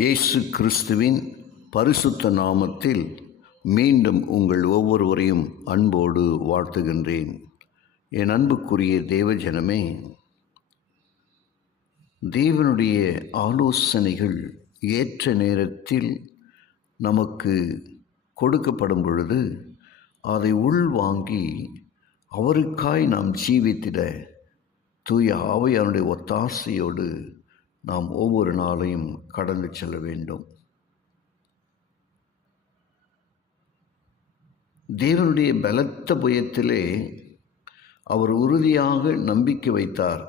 இயேசு கிறிஸ்துவின் பரிசுத்த நாமத்தில் மீண்டும் உங்கள் ஒவ்வொருவரையும் அன்போடு வாழ்த்துகின்றேன். என் அன்புக்குரிய தேவஜனமே, தேவனுடைய ஆலோசனைகள் ஏற்ற நேரத்தில் நமக்கு கொடுக்கப்படும் பொழுது அதை உள்வாங்கி அவருக்காய் நாம் ஜீவித்திட தூய ஆவியானுடைய ஒத்தாசையோடு நாம் ஒவ்வொரு நாளையும் கடந்து செல்ல வேண்டும். தேவனுடைய பலத்த புயத்திலே அவர் உறுதியாக நம்பிக்கை வைத்தார்.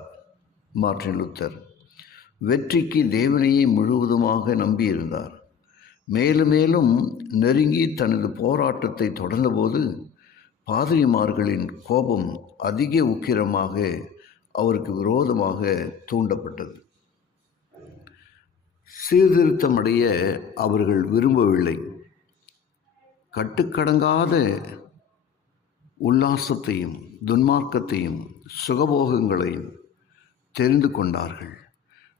மார்ட்டின் லூத்தர் வெற்றிக்கு தேவனையே முழுவதுமாக நம்பியிருந்தார். மேலும் மேலும் நெருங்கி தனது போராட்டத்தை தொடர்ந்தபோது பாதிரிமார்களின் கோபம் அதிக உக்கிரமாக அவருக்கு விரோதமாக தூண்டப்பட்டது. சீர்திருத்தமடைய அவர்கள் விரும்பவில்லை. கட்டுக்கடங்காத உல்லாசத்தையும் துன்மார்க்கத்தையும் சுகபோகங்களையும் தெரிந்து கொண்டார்கள்.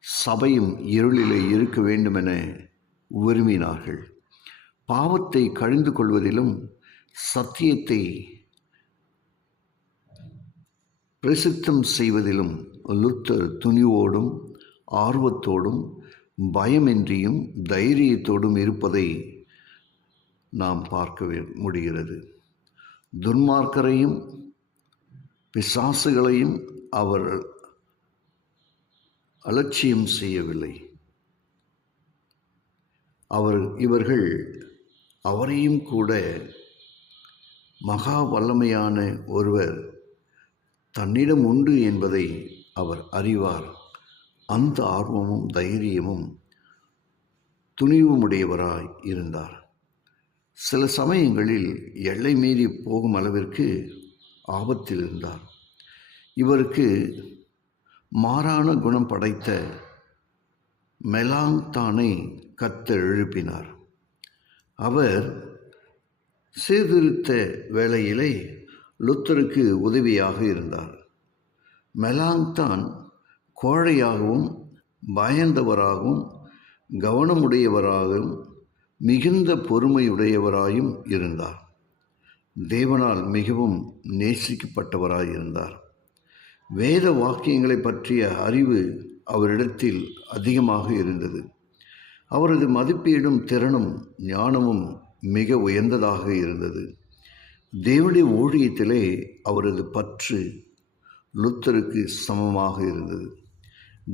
சபையும் இருளிலே இருக்க வேண்டுமென விரும்பினார்கள். பாவத்தை கழிந்து கொள்வதிலும் சத்தியத்தை பிரசித்தம் செய்வதிலும் லூத்தர் துணிவோடும் ஆர்வத்தோடும் பயமின்றியும் தைரியத்தோடும் இருப்பதை நாம் பார்க்க முடிகிறது. துன்மார்க்கரையும் பிசாசுகளையும் அவர் அலட்சியம் செய்யவில்லை. இவர்கள் அவரையும் கூட மகா வல்லமையான ஒருவர் தன்னிடம் உண்டு என்பதை அவர் அறிவார். அந்த ஆர்வமும் தைரியமும் துணிவுமுடையவராய் இருந்தார். சில சமயங்களில் எல்லை மீறி போகும் அளவிற்கு ஆபத்தில் இருந்தார். இவருக்கு மாறான குணம் படைத்த மெலாங்தானை கர்த்தர் எழுப்பினார். அவர் சீர்திருத்த வேளையிலே லூத்தருக்கு உதவியாக இருந்தார். மெலாங்தான் கோழையாகவும் பயந்தவராகவும் கவனமுடையவராகவும் மிகுந்த பொறுமையுடையவராயும் இருந்தார். தேவனால் மிகவும் நேசிக்கப்பட்டவராயிருந்தார். வேத வாக்கியங்களை பற்றிய அறிவு அவரிடத்தில் அதிகமாக இருந்தது. அவரது மதிப்பீடும் திறனும் ஞானமும் மிக உயர்ந்ததாக இருந்தது. தேவனுடைய ஊழியத்திலே அவரது பற்று லூத்தருக்கு சமமாக இருந்தது.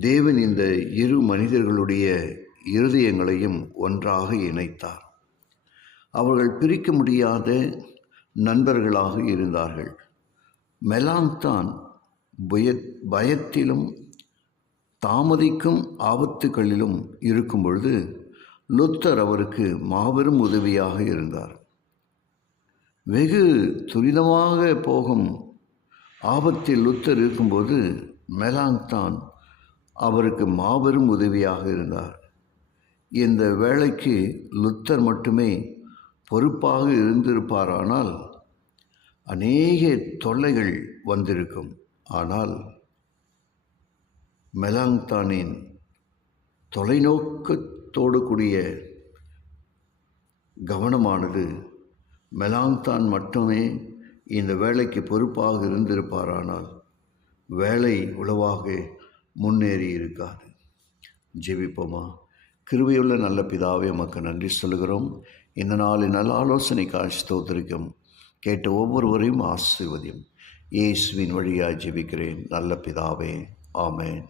தேவன் இந்த இரு மனிதர்களுடைய இருதயங்களையும் ஒன்றாக இணைத்தார். அவர்கள் பிரிக்க முடியாத நண்பர்களாக இருந்தார்கள். மெலாங்தான் பயத்திலும் தாமதிக்கும் ஆபத்துகளிலும் இருக்கும் பொழுது லூத்தர் அவருக்கு மாபெரும் உதவியாக இருந்தார். வெகு துரிதமாக போகும் ஆபத்தில் லூத்தர் இருக்கும்போது மெலாங்தான் அவருக்கு மாபெரும் உதவியாக இருந்தார். இந்த வேலைக்கு லூத்தர் மட்டுமே பொறுப்பாக இருந்திருப்பாரானால் அநேக தொல்லைகள் வந்திருக்கும். ஆனால் மெலாங்தானின் தொலைநோக்கத்தோடு கூடிய கவனமானது மெலாங்தான் மட்டுமே இந்த வேலைக்கு பொறுப்பாக இருந்திருப்பாரானால் வேலை உளவாக முன்னேறி இருக்காது. ஜெபிப்போமா. கிருபையுள்ள நல்ல பிதாவே, உமக்கு நன்றி சொல்கிறோம். இந்த நாளின் நல்ல ஆலோசனைக்காக ஸ்தோத்திரிக்கும். கேட்ட ஒவ்வொருவரையும் ஆசீர்வதியும். இயேசுவின் வழியாக ஜெபிக்கிறேன் நல்ல பிதாவே. ஆமென்.